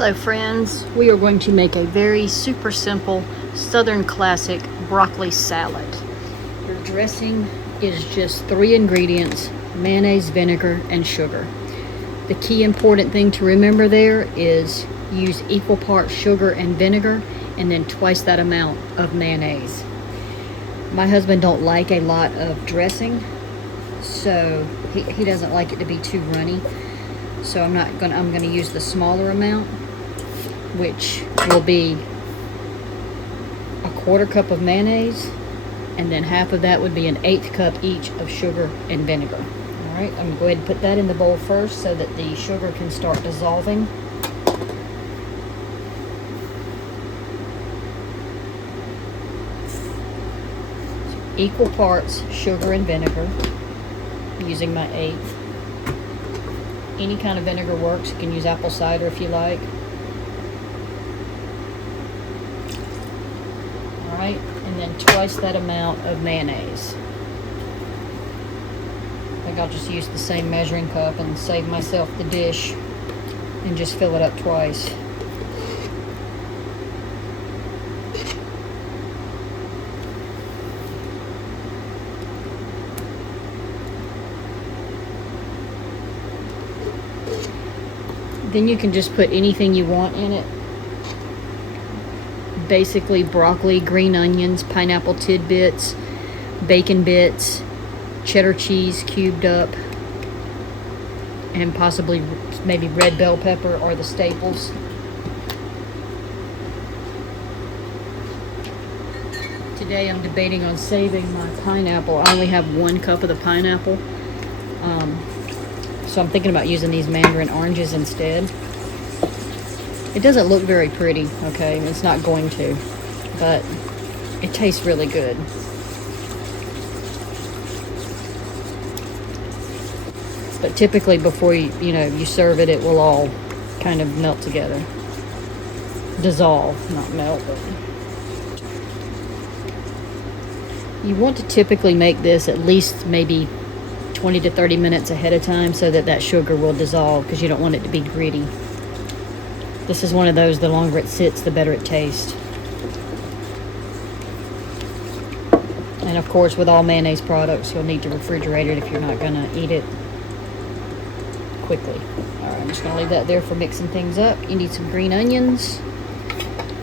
Hello friends, we are going to make a very super simple southern classic broccoli salad. Your dressing is just 3 ingredients: mayonnaise, vinegar, and sugar. The key important thing to remember there is use equal parts sugar and vinegar and then twice that amount of mayonnaise. My husband don't like a lot of dressing, so he doesn't like it to be too runny. So I'm gonna use the smaller amount, which will be a 1/4 cup of mayonnaise, and then half of that would be an 1/8 cup each of sugar and vinegar. All right, I'm gonna go ahead and put that in the bowl first so that the sugar can start dissolving. Equal parts sugar and vinegar, using my 1/8. Any kind of vinegar works. You can use apple cider if you like. Alright, and then twice that amount of mayonnaise. I think I'll just use the same measuring cup and save myself the dish and just fill it up twice. Then you can just put anything you want in it. Basically broccoli, green onions, pineapple tidbits, bacon bits, cheddar cheese cubed up, and possibly maybe red bell pepper or the staples. Today I'm debating on saving my pineapple. I only have 1 cup of the pineapple. So I'm thinking about using these Mandarin oranges instead. It doesn't look very pretty, okay? It's not going to, but it tastes really good. But typically before you serve it, it will all kind of melt together. Dissolve, not melt, but you want to typically make this at least maybe 20 to 30 minutes ahead of time so that that sugar will dissolve, because you don't want it to be gritty. This is one of those, the longer it sits, the better it tastes. And of course, with all mayonnaise products, you'll need to refrigerate it if you're not going to eat it quickly. All right, I'm just going to leave that there for mixing things up. You need some green onions.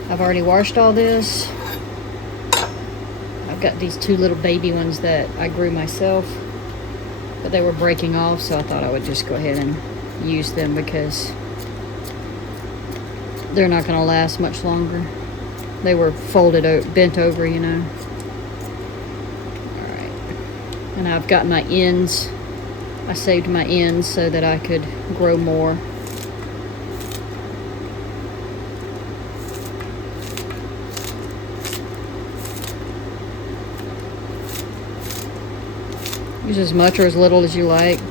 I've already washed all this. I've got these 2 little baby ones that I grew myself, but they were breaking off, so I thought I would just go ahead and use them because they're not going to last much longer. They were bent over, you know. Alright. And I've got my ends. I saved my ends so that I could grow more. Use as much or as little as you like.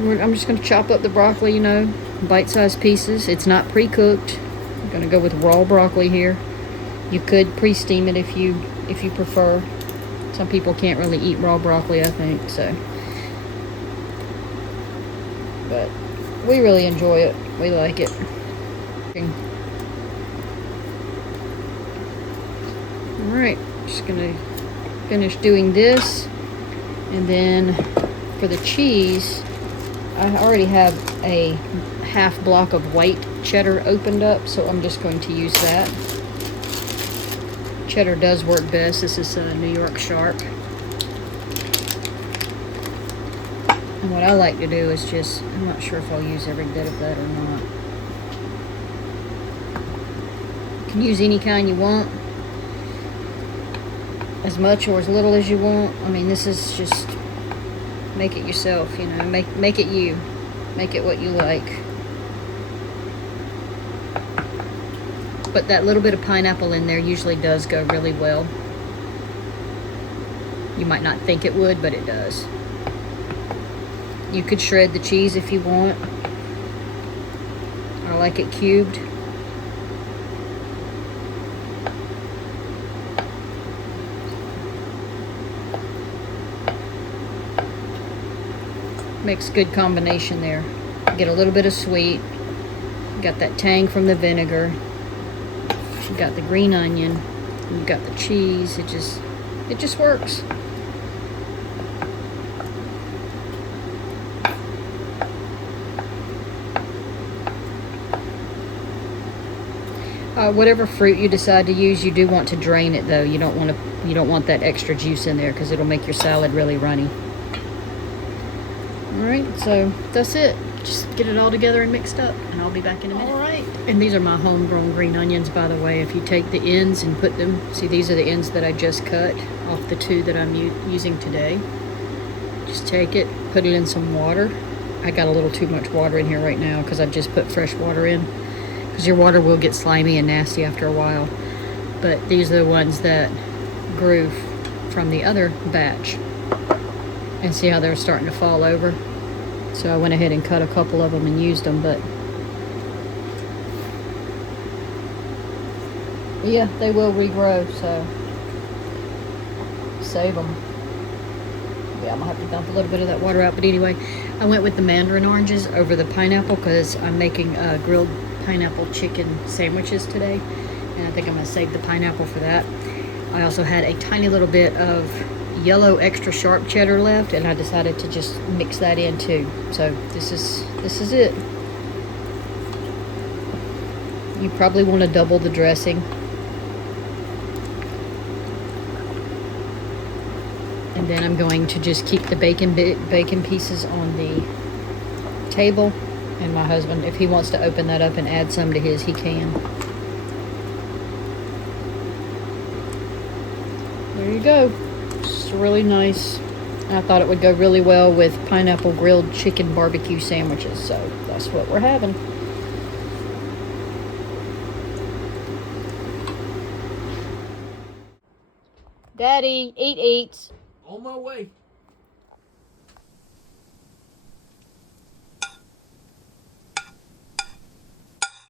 I'm just going to chop up the broccoli, bite-sized pieces. It's not pre-cooked. I'm going to go with raw broccoli here. You could pre-steam it if you prefer. Some people can't really eat raw broccoli, I think, so. But we really enjoy it. We like it. Alright, just going to finish doing this. And then for the cheese, I already have a half block of white cheddar opened up, so I'm just going to use that. Cheddar does work best. This is New York Sharp. And what I like to do is just, I'm not sure if I'll use every bit of that or not. You can use any kind you want. As much or as little as you want. I mean, this is just, make it yourself, make it you. Make it what you like. But that little bit of pineapple in there usually does go really well. You might not think it would, but it does. You could shred the cheese if you want. I like it cubed. Makes good combination there. Get a little bit of sweet. Got that tang from the vinegar. You got the green onion. You got the cheese. It just works. Whatever fruit you decide to use, you do want to drain it though. You don't want that extra juice in there because it'll make your salad really runny. All right, so that's it. Just get it all together and mixed up, and I'll be back in a minute. All right, and these are my homegrown green onions, by the way. If you take the ends and put them, see, these are the ends that I just cut off the 2 that I'm using today. Just take it, put it in some water. I got a little too much water in here right now because I just put fresh water in, because your water will get slimy and nasty after a while. But these are the ones that grew from the other batch. And see how they're starting to fall over? So I went ahead and cut a couple of them and used them, but yeah, they will regrow, so save them. Yeah, I'm gonna have to dump a little bit of that water out, but anyway, I went with the Mandarin oranges over the pineapple because I'm making grilled pineapple chicken sandwiches today, and I think I'm gonna save the pineapple for that. I also had a tiny little bit of yellow extra sharp cheddar left, and I decided to just mix that in too. So this is it. You probably want to double the dressing. And then I'm going to just keep the bacon pieces on the table, and my husband, if he wants to open that up and add some to his, he can. There you go. It's really nice. I thought it would go really well with pineapple grilled chicken barbecue sandwiches, so that's what we're having. Daddy, eat. On my way.